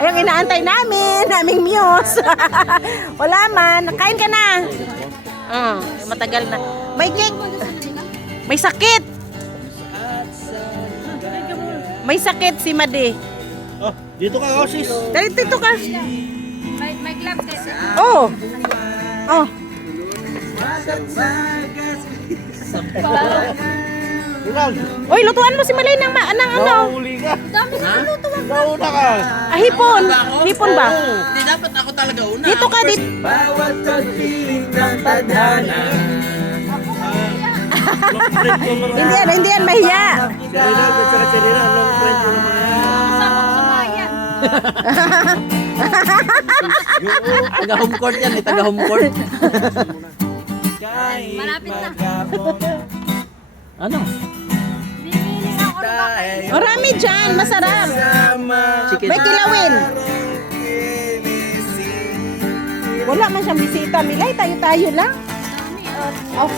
Ayun, inaantay naming Muse. Wala man. Kain ka na. Matagal na. May cake. May sakit. May sakit si Madi. Oh, dito ka, sis. Dito ka. May gloves din. Oh. Oh. Uy, lutuan mo si Malay ng ano? Huli ka. Dami na luto. Nauna ka. Hipon. Hipon ba? Hindi dapat ako talaga una. Dito ka, dito. Bawat pagpiling ng tadhana. Hindi yan, mahiya. Serena, tsaka Serena, long friend ko naman yan. Kasama ko sa bayan. Taga home court yan eh, taga home court. Malapit na. Ano? Bibili ako ng kakainin. Marami dyan, masarap. Chicken. May kilawin. Wala man siyang bisita. Milay, tayo-tayo lang. Oh,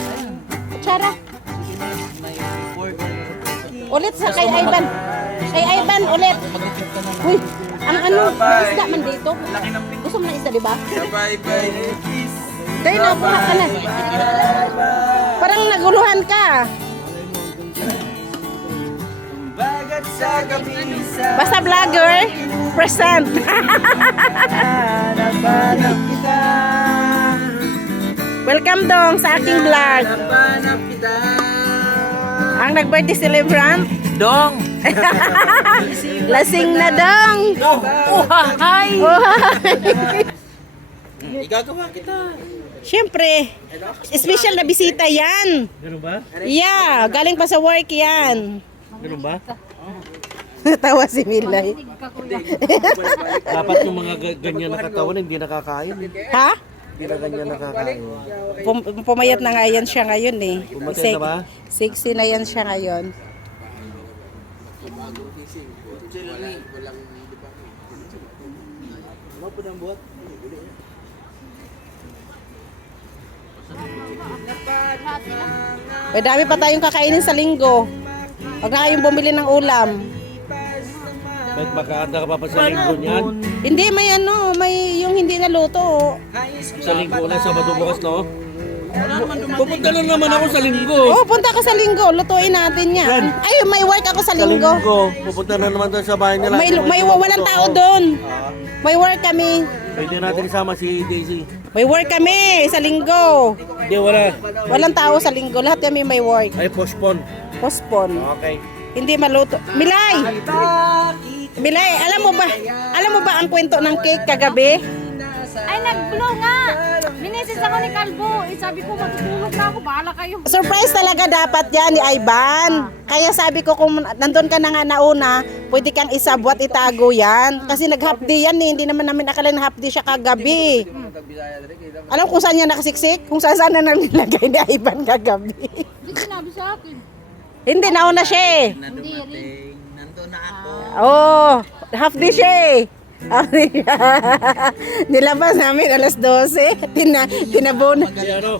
kutsara. Ulit sa kay Ivan. Kay Ivan, ulit. Uy, ang ano, may isda man dito. Gusto mo na isda, di ba? Dahil nakuha ka na. Parang naguluhan ka. Basta vlogger, present. Welcome dong sa aking vlog. Ang nag-birthday celebrant. Dong! Lasing na dong. Hi! Oh, Igagawa kita. Siyempre, special na bisita yan. Ganun ba? Yeah, galing pa sa work yan. Ganun ba? Tawa si Milay. Dapat yung mga ganyan na katawan hindi nakakain. Ha? Hindi na ganyan nakakain. Pumayat na nga yan siya ngayon eh. Pumatay na ba? Sexy na yan siya ngayon. May dami pa tayong kakainin sa linggo. Huwag na kayong bumili ng ulam. Ba't makaanda ka pa pa sa linggo niyan? Hindi, may ano, may yung hindi naluto. Sa linggo na, Sabado bukas, no? Pupunta na naman ako sa linggo. Oh, punta ka sa linggo, lutuin natin yan. Ay, may work ako sa Sa linggo. pupunta na naman doon sa bahay nila. May walang tao doon. May work kami. Pwede natin isama si Daisy. May work kami sa linggo. Hindi, wala. Walang tao sa linggo, lahat kami may work. Ay, postpone. Postpone. Okay. Hindi maluto. Milay! Milay, alam mo ba ang kwento ng cake kagabi? Ay, nag-blow nga. Minisis ako ni Calvo. Sabi ko, matutulog na ako. Bahala kayo. Surprise talaga dapat yan ni Ivan. Kaya sabi ko kung nandun ka na nga nauna, pwede kang isabwat itago yan. Kasi nag-half day yan eh. Hindi naman namin akala na half day siya kagabi. Alam kung saan niya nakasiksik? Kung saan na nilagay ni Ivan kagabi. Hindi sinabi sa akin. Hindi, nauna siya eh. Hindi rin. Nandun na ako. Oh, half day siya eh. Nilabas namin alas 12. Tinabunan. Ano?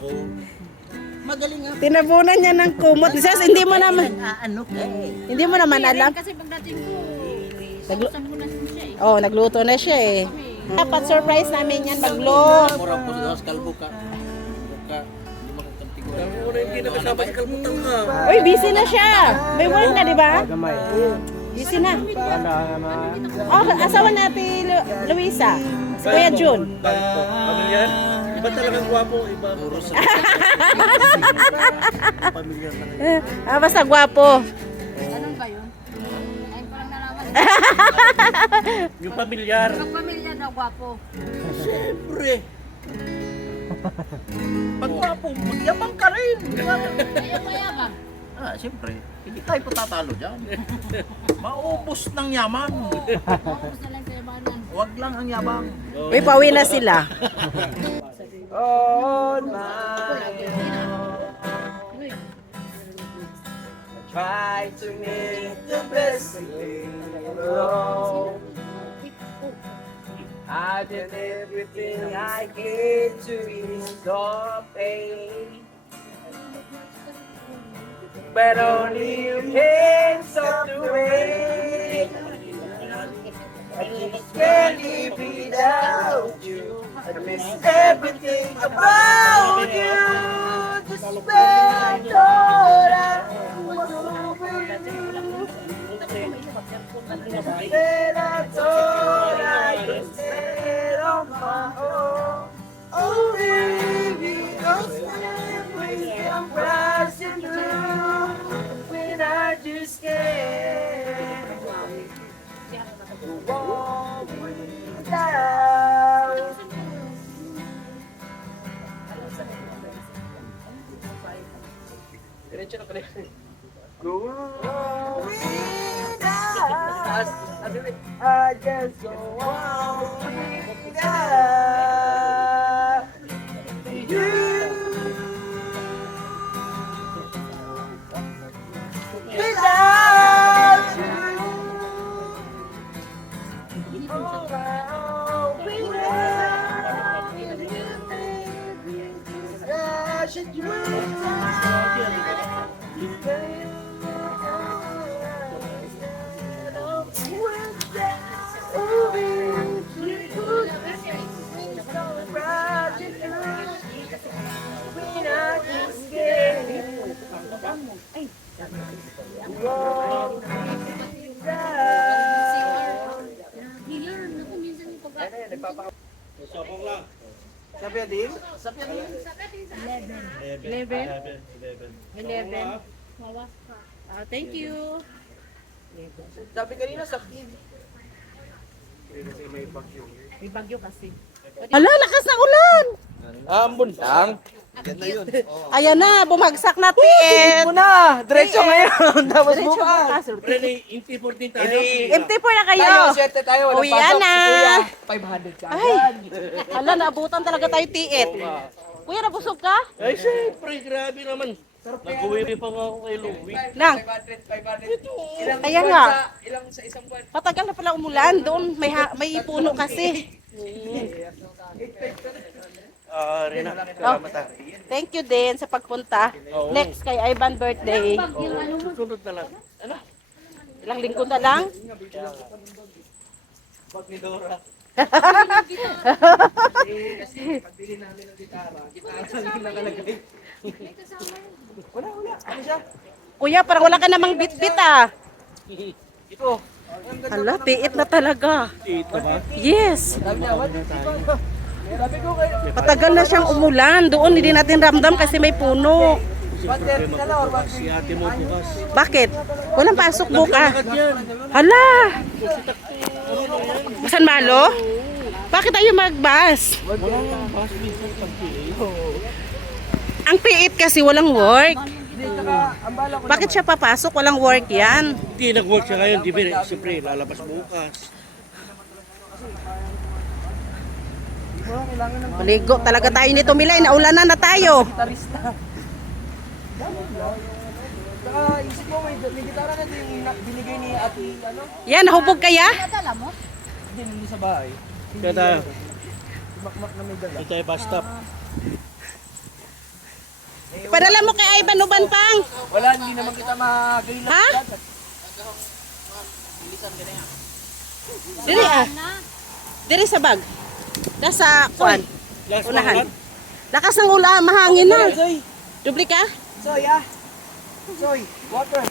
Magaling nga. Tinabunan niya ng kumot. Sas, hindi mo naman Ano ka eh. hindi mo naman alam. Kasi pagdating ko, Naglu- saan ko na siya eh. Oh, nagluto na siya eh. Dapat surprise namin yan maglo. Murang po sa kalbo ka. Ka. Hindi makakantigo. Hindi na kasama si Kalbutang nga. Uy, busy na siya. May work na, di ba? Busy na. Oh, asawa natin Luisa. Si Kuya Jun. Pamilyar? Iba talagang gwapo. Iba. Puro sa pamilyar talaga. Basta gwapo. Ganun ba yun? Ayun ko lang nalaman. Yung pamilyar. Pagpamilya daw, gwapo. Siyempre. Pag wapo, magyabang ka rin. Ayaw mayabang. Siyempre. Hindi tayo patatalo dyan. Maubos ng yaman. Tapos na lang kayabanan. Huwag lang ang yabang. Uy, pauwi na sila. On my try to make the best of it alone. I did everything I can to ease the pain, but only you can stop the rain. I just can't live without you. I miss everything about you. Just spend all I was over you. And that's all I can say on my own. Oh baby, don't stand with I'm crashing through when I just can't go on without. Go on without. I just go on without you. Without you. Oh, without you. I should do Sabong lang. Sabi din? 11. Thank you. Sabi kanina sa May bagyo kasi. Hala, lakas ng ulan. ambon lang. Ayan na, bumagsak na tiit. Na, diretso ngayon. Tapos bukas. Pre, inti 14 tayo. MT4 na kayo. Tayo, swerte tayo. Walang Uwi pasok. na. Si Kuya, 500 ka. Ay, hala, naabutan talaga tayo tiit. Kuya, nabusog ka? Ay, syempre, grabe naman. Nag-uwi pa nga ako kay Louie. Nang, 500. Ilang Kaya buwan nga. ilang sa isang buwan. matagal na pala umulan. Doon, may puno kasi. Rina, Oh, thank you din sa pagpunta. Next kay Ivan birthday. sunod na lang. Ilang linggo na lang. Bag ni Dora. Pagbili namin ng gitara, gitara lang nakalagay. Wala. Ano siya? Kuya, parang wala ka namang bit-bit ah. Ito. Hala, tiit na talaga. Ito ba? Yes. Sabi niya, what is it? Sabi ko kayo. Matagal na siyang umulan. Doon hindi natin ramdam kasi may puno. 130 na lang or Si ate mo bukas. Bakit? Walang pasok bukas. Agad yan. Hala! Masan malo? Bakit tayo magbas? Wala nga bus minsan pag Ang piit kasi walang work. Hindi, tsaka ang bala ko Bakit siya papasok? Walang work yan. Hindi nag-work siya ngayon. Di ba, siyempre, lalabas bukas. naman, kailangan ng Maligo talaga tayo nito, Milay. Naulanan na tayo. gitarista. Tsaka isip mo, may gitara na din yung binigay ni ate, ano? Yan, nahubog kaya? Hindi, hindi sa bahay. Kaya tayo, Makmak na may dala. ito tayo bus stop. Padala mo kay Ivan Uban Pang. Wala, hindi naman kita magaling Ha? Diri ah. Diri sa bag. Nasa kuan. Last Unahan. one, Lakas ng ulan, mahangin na. Soy, Dubli ka? Soy, ah. Soy, water.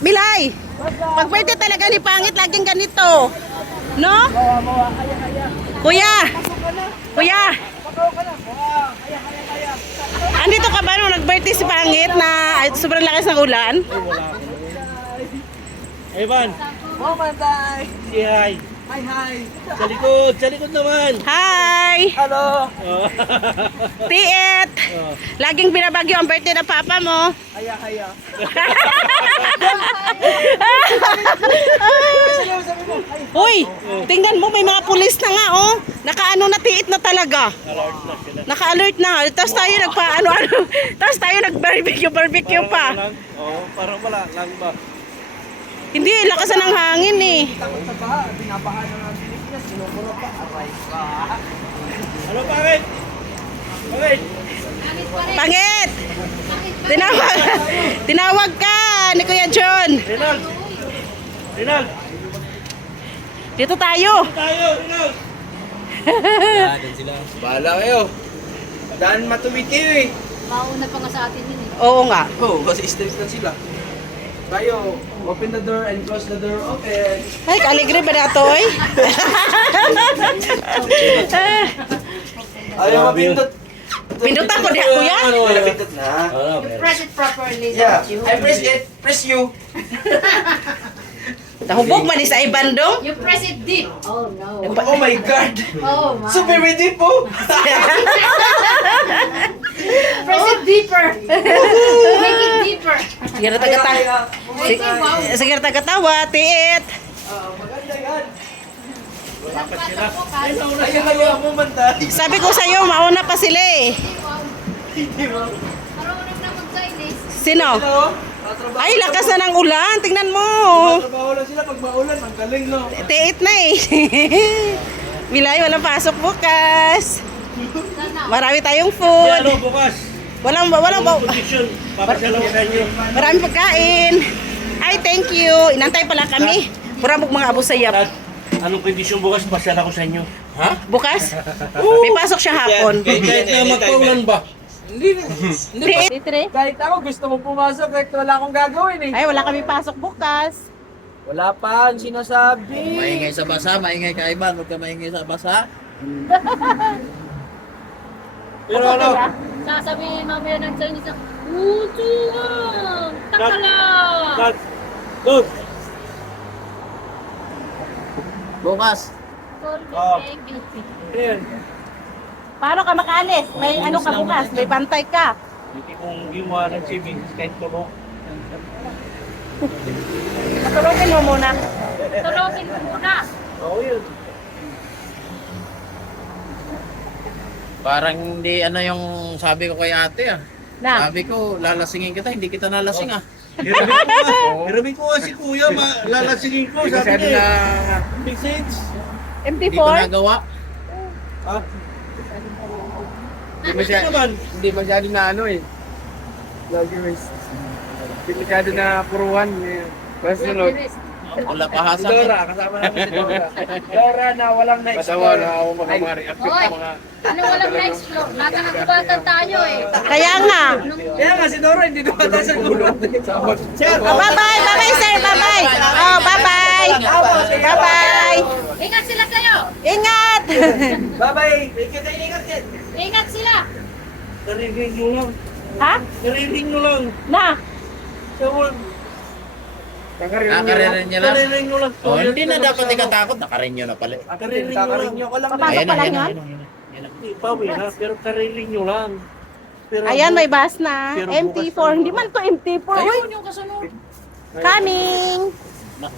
Milay, pag birthday talaga ni Pangit, laging ganito. No? Mawa, kaya. Kuya! Kuya! Pakaw ka na. Mawa, kaya. Andito ka ba nung nag-birthday si Pangit na sobrang lakas ng ulan? Evan, Mawa, manday. say hi. Hi. Sa likod naman. Hi! Hello. Oh. Tiet! Laging binabagyo ang birthday ng papa mo. Kaya. Sabi mo, ay. Uy, tingnan mo, may mga pulis na nga, oh. Nakaano na, tiit na talaga. Alert na sila. Naka-alert na. Tapos tayo nagpa-ano-ano. Tapos tayo nag-barbecue pa. Oo, parang wala lang ba? Hindi, lakasan ng hangin eh. Takot sa baha, binabaha na ng Pilipinas, sinumurot ka, aray ka. Ano bakit? Bakit? Pangit! Tinawag ka Puntahan ni Kuya John. Rinald! Rinald! Dito tayo. Tayo, Rinald! Bahala kayo. Daan matuwid kayo eh. Mauna pa nga sa atin yun eh. Oo nga. Oo, kasi stress na sila. Tayo, open the door and close the door open. Ay, kaligre ba na to, oy? Ayaw mapindot. Pindutan ko diha, kuya. Napindot na. Press it properly. Yeah, I press it. Press you. Nahubog man ni sa ibandong. You press it deep. Oh no. Oh my God. Oh my. So very deep po. Press it deeper. Make it deeper. Sige na tagatawa. Sige na tagatawa, tiit. Maganda yan. Dapat sila. Ayaw mo banda. Sabi ko sa'yo, mauna pa sila eh. Marunong na mag-Chinese. Sino? Hello? Ay, lakas na ng ulan. Tingnan mo. Trabaho lang sila pag maulan. Ang galing no. Tiit na eh. Milay, walang pasok bukas. Marami tayong Ano food. bukas? Walang Condition. Papasyal ako sa inyo. marami pagkain. Ay, thank you. Inantay pala kami. Pura mga abo sayap. Dad, anong kondisyon bukas? Pasyal ako sa inyo. Ha? Bukas? May pasok siya hapon. Kahit na magpaulan ba? Tiit. Kahit ako gusto mo pumasok kahit wala akong gagawin eh. Ay, wala kami pasok bukas. Wala pa ang sinasabi. Maingay sa basa, maingay ka Ivan, huwag ka maingay sa basa. Pero ano? Sasabihin mamaya ng Chinese na, Utuang! Takala! Dad, Dad, Bukas. Thank you. ayan. Paano ka makaalis? May ano ka bukas? May bantay ka. Hindi kong ginawa ng CV. Kahit tulong. Patulogin mo muna. Tulogin mo muna. Oo yun. Parang hindi ano yung sabi ko kay ate ah. Na. Sabi ko, lalasingin kita, hindi kita nalasing ah. Hiramin ko kasi kuya, lalasingin ko. Sabi Sabi niya, na, big sense. hindi ko MP4? nagawa. Ha? Hindi Kasi naman. Hindi masyado na ano eh. Lagi waste. Hindi masyado na puruan eh. Basta sunod. Wala Si pahasan. Dora, kasama namin si Dora. Dora na walang na-explore. Patawa na ako makamari-active Hoy, mga... ano walang na-explore? Nasa nagubatan tayo eh. Kaya nga. Kaya nga si Dora hindi dumata sa gulo. Sir, Oh, bye-bye. Bye-bye, sir. Bye-bye. Oh, bye-bye. Bye-bye. Ingat sila sa'yo. Ingat. bye-bye. Thank you, ingat yan. Ingat sila. Narinig nyo lang. Ha? Narinig nyo lang. Na. Sawan. Nakaririn niya lang. Narinig nyo lang. Oh, hindi na dapat ikatakot, nakarin nyo na pala. Kakarin nyo ko lang. Papasok Ayan pa na, lang ayan na, yun? ayan na, ayan na. Hindi pa, ha? Pero narinig nyo lang. Pero Ayan, may bus na. Pero MT4. bukas Hindi man to MT4. Uy, yung kasunod. coming. Na,